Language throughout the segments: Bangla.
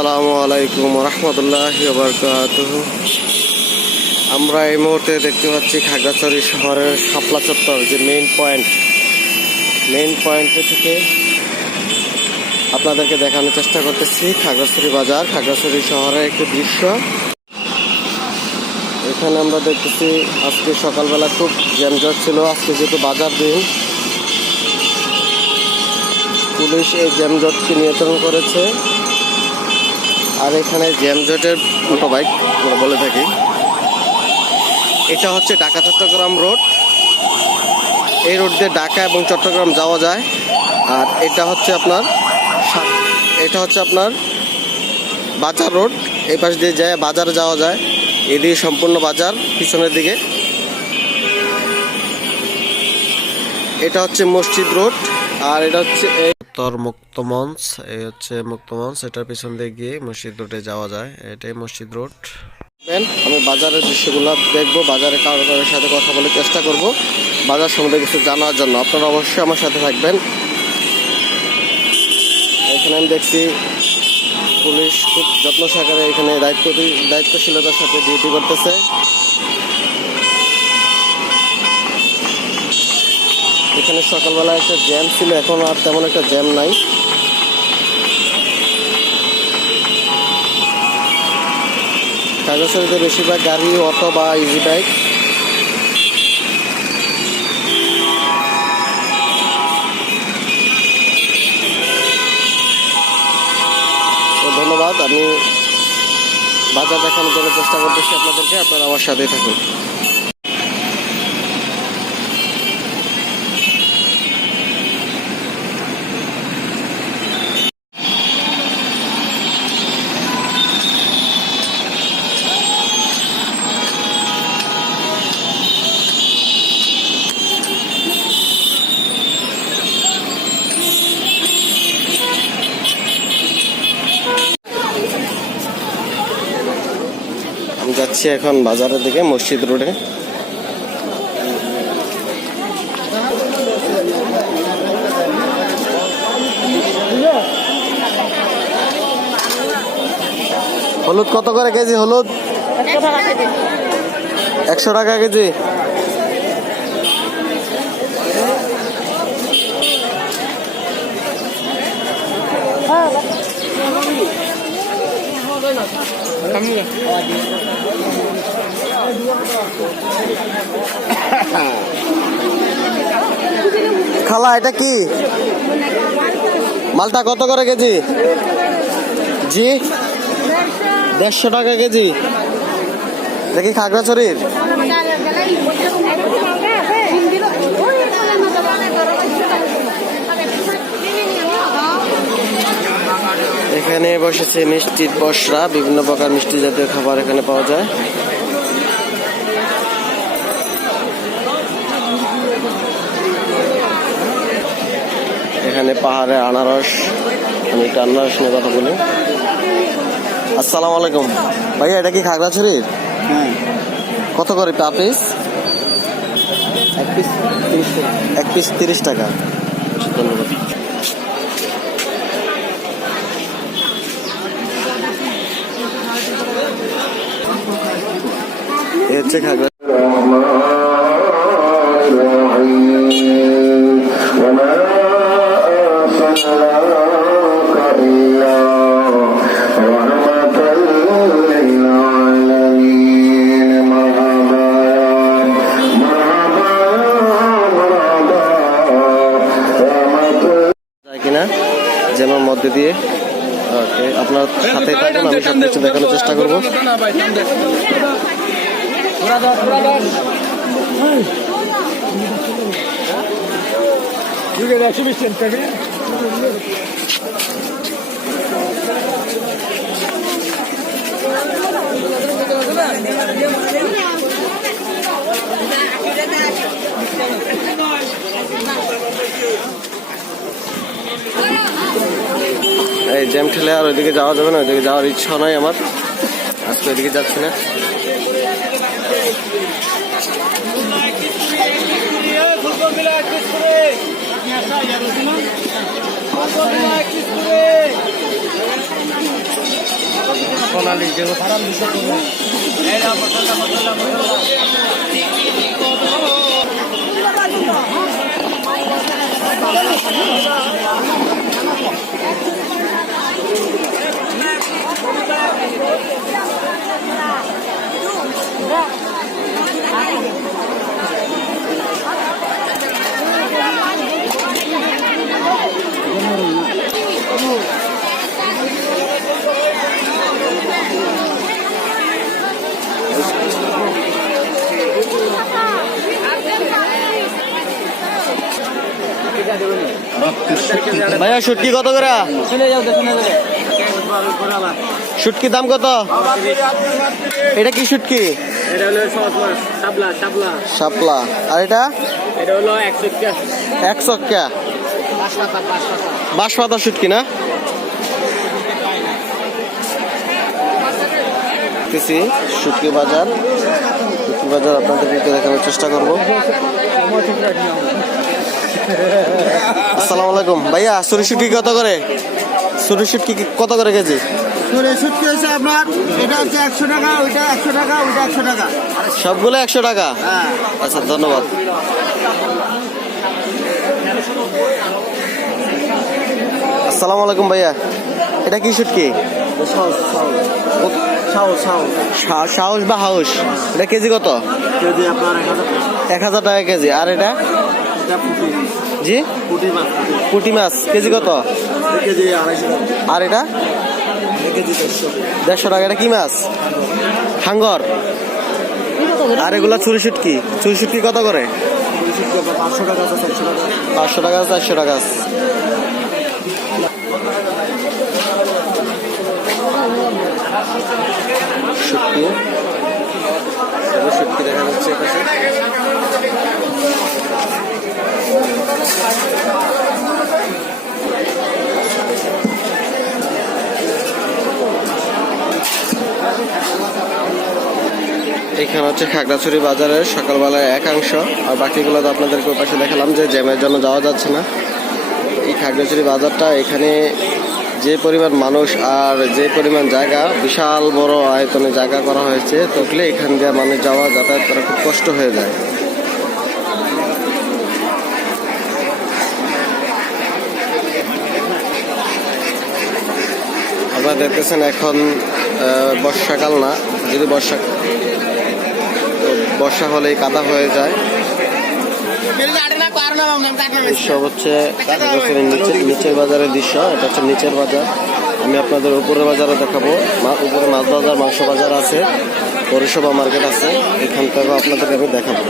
আসসালামু আলাইকুম রহমতুল্লাহি ওয়া বারাকাতুহু। আমরা এই মুহূর্তে দেখতে পাচ্ছি খাগড়াছড়ি শহরের শাপলা চত্বর, যে মেইন পয়েন্ট থেকে আপনাদেরকে দেখানোর চেষ্টা করতেছি খাগড়াছড়ি বাজার, খাগড়াছড়ি শহরের একটি দৃশ্য। এখানে আমরা দেখতেছি আজকে সকালবেলা খুব জ্যামজট ছিল। আজকে যেহেতু বাজার দিন, পুলিশ এই জ্যামজটকে নিয়ন্ত্রণ করেছে। আর এখানে জ্যামজটের মোটর বাইক আমরা বলে থাকি। এটা হচ্ছে ঢাকা চট্টগ্রাম রোড। এই রোড দিয়ে ঢাকা এবং চট্টগ্রাম যাওয়া যায়। আর এটা হচ্ছে আপনার বাজার রোড। এই পাশ দিয়ে যায় বাজারে যাওয়া যায়। এদিকে সম্পূর্ণ বাজার, পিছনের দিকে এটা হচ্ছে মসজিদ রোড। আর এটা হচ্ছে মুক্ত মঞ্চ। এই হচ্ছে মুক্ত মঞ্চ, এটার পিছন দিয়ে গিয়ে মসজিদ রোডে যাওয়া যায়। এটাই মসজিদ রোড। আমি বাজারের দৃশ্যগুলো দেখবো, বাজারে কারোর সাথে কথা বলে চেষ্টা করব বাজার সম্বন্ধে কিছু জানার জন্য। আপনারা অবশ্যই আমার সাথে থাকবেন। এখানে আমি দেখছি পুলিশ খুব যত্ন সহকারে এখানে দায়িত্বশীলতার সাথে ডিউটি করতেছে। এখানে সকালবেলা একটা জ্যাম ছিল, এখন আর তেমন একটা জ্যাম নাই। খাগড়াছড়িতে বেশিরভাগ গাড়ি, অটো বা ইজি বাইক। ধন্যবাদ। আমি বাজার দেখানোর জন্য চেষ্টা করতেছি আপনাদেরকে, আপনারা আমার সাথেই থাকুন। আমি যাচ্ছি এখন বাজারের দিকে, মসজিদ রোডে। হলুদ কত করে কেজি? হলুদ 100 টাকা কেজি। খালা এটা কি? মালটা কত করে কেজি? জি 150 টাকা কেজি। দেখি খাগড়াছড়ির। এখানে বসেছে মিষ্টির পসরা, বিভিন্ন প্রকার মিষ্টি জাতীয় খাবার এখানে পাওয়া যায়। এখানে পাহাড়ে আনারস। আমি একটু আনারস নিয়ে কথা বলি। আসসালামু আলাইকুম ভাইয়া, এটা কি খাগড়াছড়ির? হ্যাঁ। কত করে পার পিস? এক পিস 30 টাকা। ধন্যবাদ। এ হচ্ছে খাগড়া। কিনা জ্যামের মধ্যে দিয়ে। ওকে, আপনার সাথে থাকুন, আমি সব কিছু দেখানোর চেষ্টা করবো। এই জ্যাম ঠেলে আর ওইদিকে যাওয়া যাবে না, ওইদিকে যাওয়ার ইচ্ছা নাই আমার। আজকে ওইদিকে যাচ্ছি না। ভাইয়া শুটকি কত করে? শুটকি দাম কত? এটা কি শুটকি? এটা হলো শাপলা। আর এটা এটা হলো 100 টাকা। বাঁশ পাতা শুটকি না? শুটকি বাজার আপনাদেরকে দেখানোর চেষ্টা করবো। আসসালামু আলাইকুম ভাইয়া, চুরি শুটকি কত করে? চুরি শুটকি কত করে কেজি? শুটকি হচ্ছে আপনার এটা হচ্ছে 100 টাকা, ওইটা 100 টাকা, ওইটা 100 টাকা। সবগুলো 100 টাকা? আচ্ছা ধন্যবাদ। আসসালামু আলাইকুম ভাইয়া, এটা কি শুটকি? সাহস বা হাউস, এটা কেজি কত? কেজি আপনার 1000 টাকা কেজি। আর এটা? জি পুঁটি মাছ কেজি কত? কেজি 250 টাকা। আর এটা? কেজি 150 টাকা। এটা কি মাছ? হাঙ্গর। আর এগুলা চুরি শুটকি কত করে? 500 টাকা, 400 টাকা। 500 টাকা, 400 টাকা। শুটকি দেখা যাচ্ছে এখানে হচ্ছে খাগড়াছড়ি বাজারের সকালবেলায় একাংশ, আর বাকিগুলো তো আপনাদেরকে পাশে দেখালাম যে জ্যামের জন্য যাওয়া যাচ্ছে না। এই খাগড়াছড়ি বাজারটা, এখানে যে পরিমাণ মানুষ আর যে পরিমাণ জায়গা, বিশাল বড় আয়তনে জায়গা করা হয়েছে, তখলে এখান দিয়ে মানুষ যাওয়া যাতায়াত করা খুব কষ্ট হয়ে যায়। আপনারা দেখতেছেন এখন বর্ষাকাল না, যদি বর্ষা হলেই কাদা হয়ে যায়। সব হচ্ছে নিচের বাজারের দৃশ্য। এটা হচ্ছে নিচের বাজার। আমি আপনাদের উপরের বাজারও দেখাবো। উপরে মাছ বাজার, মাংস বাজার আছে, পৌরসভা মার্কেট আছে, এখান থেকেও আপনাদেরকে আমি দেখাবো।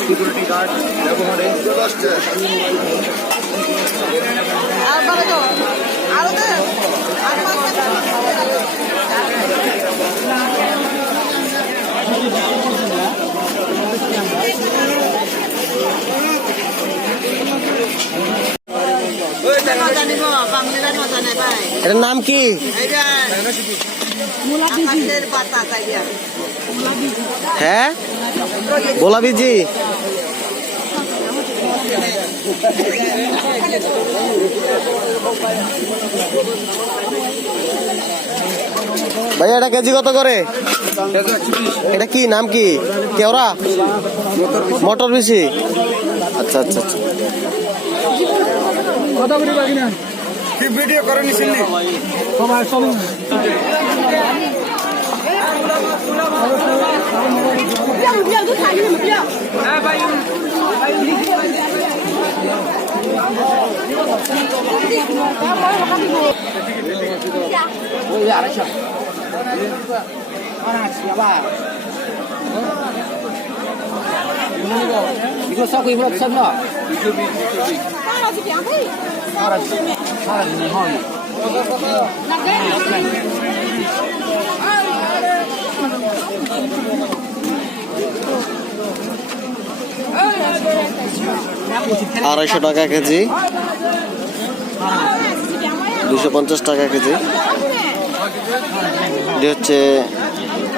সিকিউরিটি গার্ড ব্যবহারে এটার নাম কি? হ্যাঁ, গোলাবিজি। ভাইয়া এটা কেজি কত করে? এটা কি নাম কি? কেওড়া, মটর বিচি। আচ্ছা আচ্ছা আচ্ছা। ভিডিও করে নিছেন সবাই চলুন। 이거 싸고 이거 쌌나? আড়াইশো টাকা কেজি। 250 টাকা কেজি। এটি হচ্ছে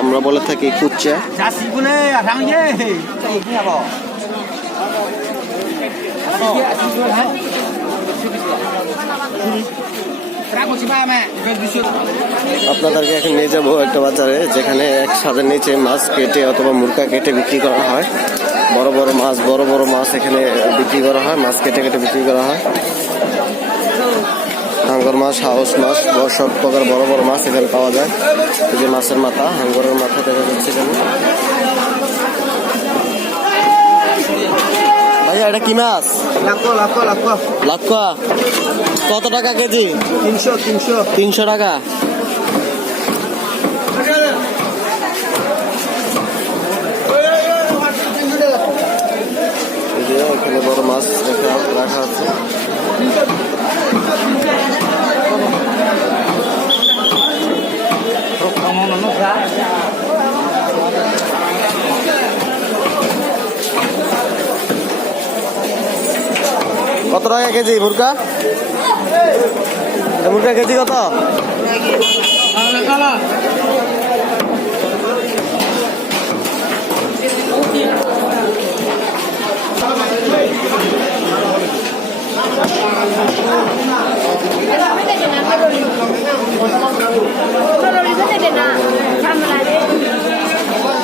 আমরা বলে থাকি কুচ্চা। আপনাদেরকে এখন নিয়ে যাবো একটা বাজারে, যেখানে এক ছাদের নিচে মাছ কেটে অথবা মুরগা কেটে বিক্রি করা হয়। বড় বড় মাছ এখানে বিক্রি করা হয়, মাছ কেটে কেটে বিক্রি করা হয়। হাঙ্গর মাছ, হাউস মাছ, সব প্রকার বড় বড় মাছ এখানে পাওয়া যায়। এই যে মাছের মাথা, হাঙ্গরের মাথা দেখা যাচ্ছে এখানে। ভাইয়া এটা কি মাছ? লাক্ষা। কত টাকা কেজি? 300 টাকা। এখানে বড় মাছ রাখা আছে। কত টাকা কেজি মুরগা? মুরগা কেজি কত?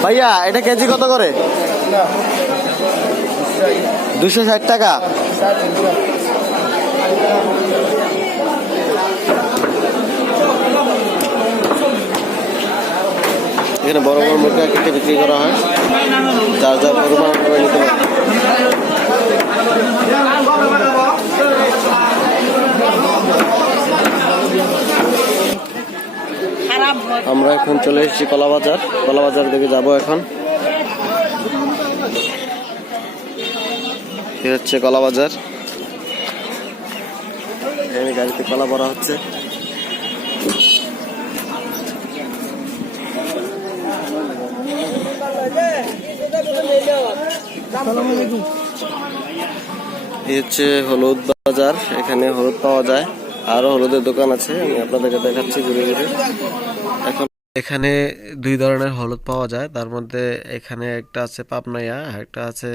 ভাইয়া এটা কেজি কত করে? 260 টাকা। এখানে বড় বড় মুরগা কেটে বিক্রি করা হয়, যার যার পরিমাণ করে নিতে পারে। আমরা এখন চলে এসেছি কলাবাজার দিকে যাব এখন। এই হচ্ছে কলাবাজার, এখানে গাড়িতে কলা ভরা হচ্ছে। এই হচ্ছে হলুদ বাজার, এখানে হলুদ পাওয়া যায়, আরো হলুদের দোকান আছে, আমি আপনাদেরকে দেখাচ্ছি ঘুরে ঘুরে। এখন এখানে 2 ধরনের হলুদ পাওয়া যায়, তার মধ্যে এখানে একটা আছে পাবনাইয়া, একটা আছে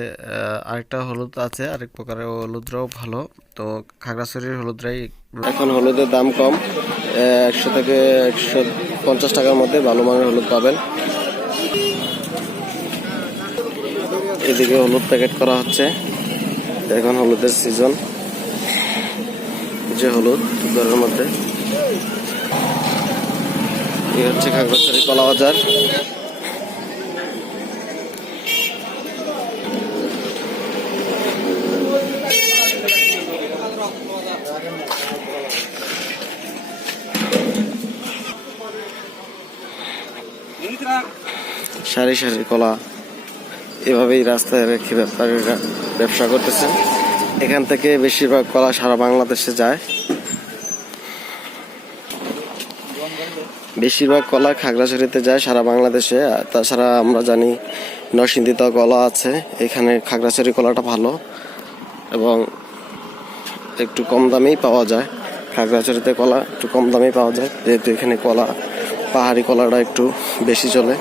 আরেকটা হলুদ আছে আরেক প্রকারের হলুদরাও ভালো। তো খাগড়াছড়ির হলুদরাই। এখন হলুদের দাম কম, 100 থেকে 150 টাকার মধ্যে ভালো মানের হলুদ পাবেন। এদিকে হলুদ প্যাকেট করা হচ্ছে, এখন হলুদের সিজন। যে হলুদ ঘরের মধ্যে। এই হচ্ছে খাগড়াছড়ি কলাবাজার। সারি সারি কলা এভাবেই রাস্তায় রেখে ব্যাপারীরা ব্যবসা করতেছেন। এখান থেকে বেশিরভাগ কলা সারা বাংলাদেশে যায়। বেশিরভাগ কলা খাগড়াছড়িতে যায় সারা বাংলাদেশে। তাছাড়া আমরা জানি নরসিংদীতে কলা আছে, এখানে খাগড়াছড়ি কলাটা ভালো এবং একটু কম দামেই পাওয়া যায়। খাগড়াছড়িতে কলা একটু কম দামেই পাওয়া যায়, যেহেতু এখানে কলা পাহাড়ি কলাটা একটু বেশি চলে।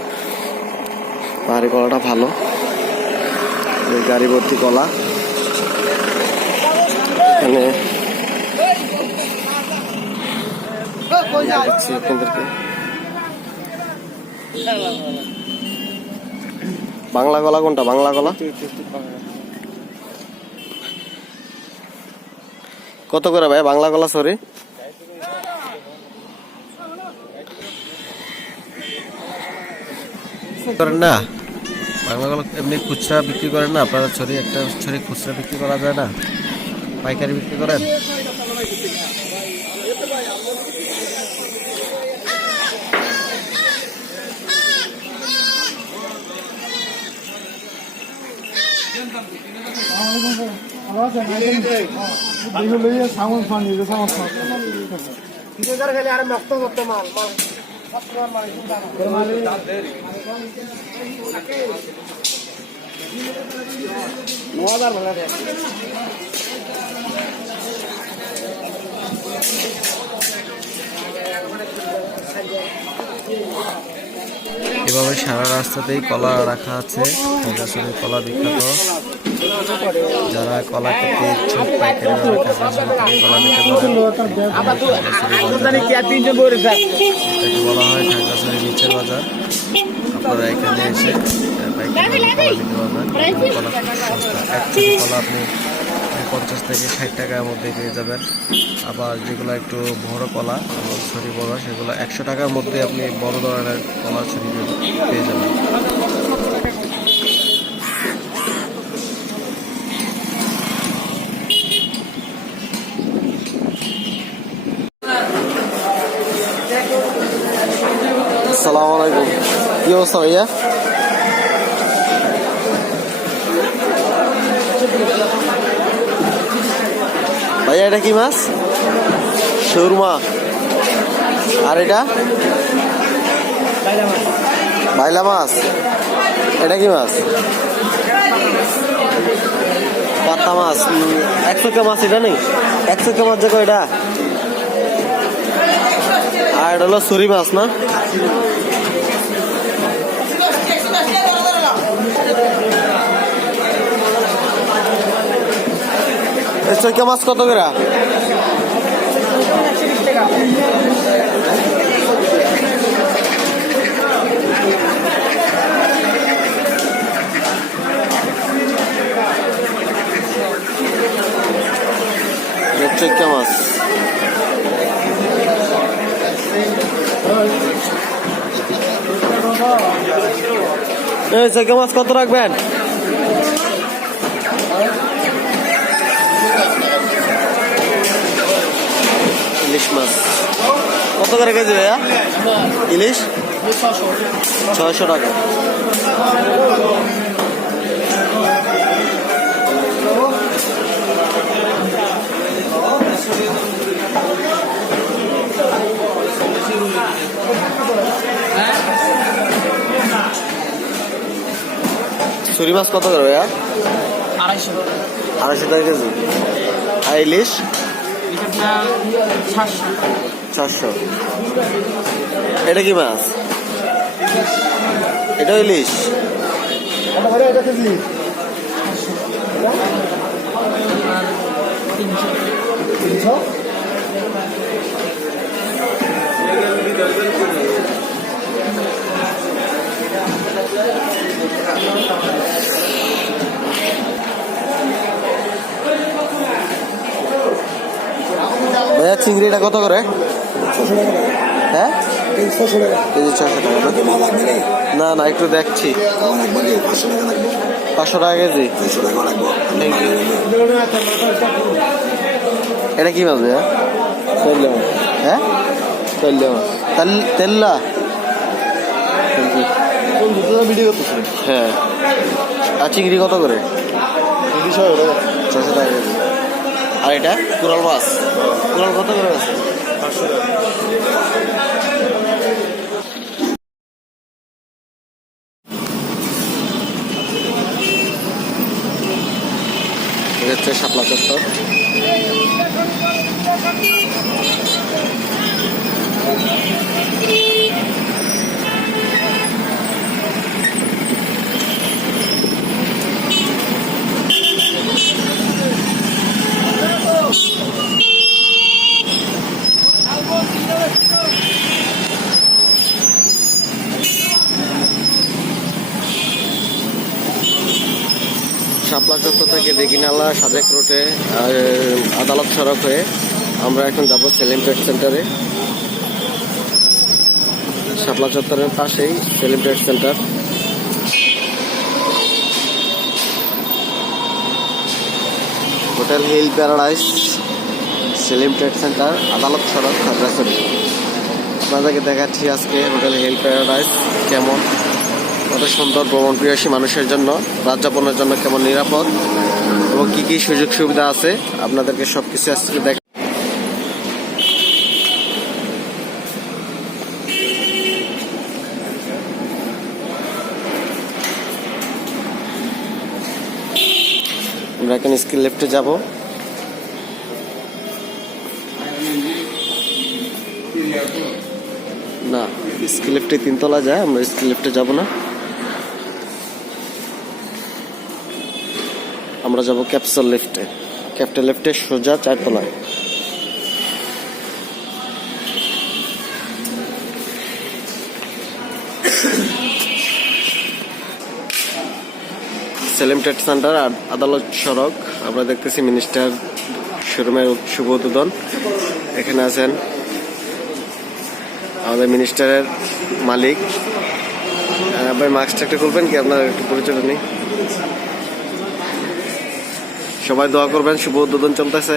পাহাড়ি কলাটা ভালো। গাড়ি ভর্তি কলা, এখানে আপনাদেরকে বাংলা কলা কোনটা? বাংলা কলা কত করে ভাই? বাংলা কলা সরি করেন না? বাংলা কলা এমনি খুচরা বিক্রি করেন না আপনারা? ছড়ি একটা ছড়ি খুচরা বিক্রি করা যায় না? পাইকারি বিক্রি করেন? এভাবে সারা রাস্তাতেই কলা রাখা আছে। খাগড়াছড়ির কলা বিখ্যাত। যারা কলা খেতে ইচ্ছুক পাইকারি ভাবে খাগড়াছড়ি থেকে কলা নিতে পারেন। এটাকে বলা হয় খাগড়াছড়ির নিচের বাজার। আপনারা এখানে এসে পাইকারি ভাবে কলা নিতে পারবেন। কলা খুব সস্তা। এক কেজি কলা আপনি 50 থেকে 60 টাকার মধ্যে পেয়ে যাবেন। আবার যেগুলো একটু বড় কলা ছড়ি বড়, সেগুলো 100 টাকার মধ্যে আপনি বড় ধরনের কলার ছড়ি পেয়ে যাবেন। আসসালামু আলাইকুম, কি অবস্থা ভাইয়া? ভাইয়া এটা কি মাছ? সুরমা। আর এটা বাইলা মাছ। এটা কি মাছ? পাতা মাছ। 100 কে মাছ এটা নেই? 100 কে মাছ দেখো এটা। আর এটা হলো সুরি মাছ না? চৈকা মাছ কত করে? চৈকা মাছ। চৈকা মাছ কত রাখবেন? ইলিশ মাছ কত করে কেজি ভাইয়া? ইলিশ 600 টাকা। ছুরি মাছ কত করে ভাইয়া? 250 টাকা কেজি। আর ইলিশ 400। এটা কি মাছ? এটা ইলিশ। ভাইয়া চিংড়িটা কত করে? হ্যাঁ কেজি 600 টাকা। না না একটু দেখছি। 500 টাকা কেজি। এটা কি মাছ ভাইয়া? হ্যাঁ তেল্লা। হ্যাঁ। আর চিংড়ি কত করে? 600 টাকা কেজি। আর এটা কুরাল মাছ। কুরাল কত করে আছে? 500 টাকা। এটা হচ্ছে শাপলা চত্বর। শাপলা চত্বর থেকে দিঘিনালা সাজেক রোডে আদালত সড়ক হয়ে আমরা এখন যাব সেলিম ট্রেড সেন্টারে। শাপলা চত্বরের পাশেই Selim Trade Centre. Hotel Hill Paradise, Selim Trade Centre, আদালত সড়ক, খাগড়াছড়ি। আপনাদেরকে দেখাচ্ছি আজকে হোটেল হিল প্যারাডাইস কেমন, কত সুন্দর ভ্রমণ প্রিয়াসী মানুষের জন্য, রাজ্যাপনের জন্য কেমন নিরাপদ এবং কি কি সুযোগ সুবিধা আছে আপনাদেরকে সবকিছু আজকে দেখ। আমরা এখন স্কিল লিফটে যাব। না, স্কি লিফটে 3 তলা যায়, আমরা স্কি লিফটে যাব না, আমরা যাব ক্যাপসুল লিফটে। ক্যাপসুল লিফটে সোজা 4 তলায়। সেলিম ট্রেড সেন্টার আদালত সড়ক, আমরা দেখতেছি মিনিস্টার শোরুমের শুভ উদ্বোধন। এখানে আছেন আমাদের মিনিস্টারের মালিক। ভাই মাস্কটা একটু খুলবেন কি, আপনার একটু পরিচয় নেই। সবাই দোয়া করবেন, শুভ উদ্বোধন চলতেছে।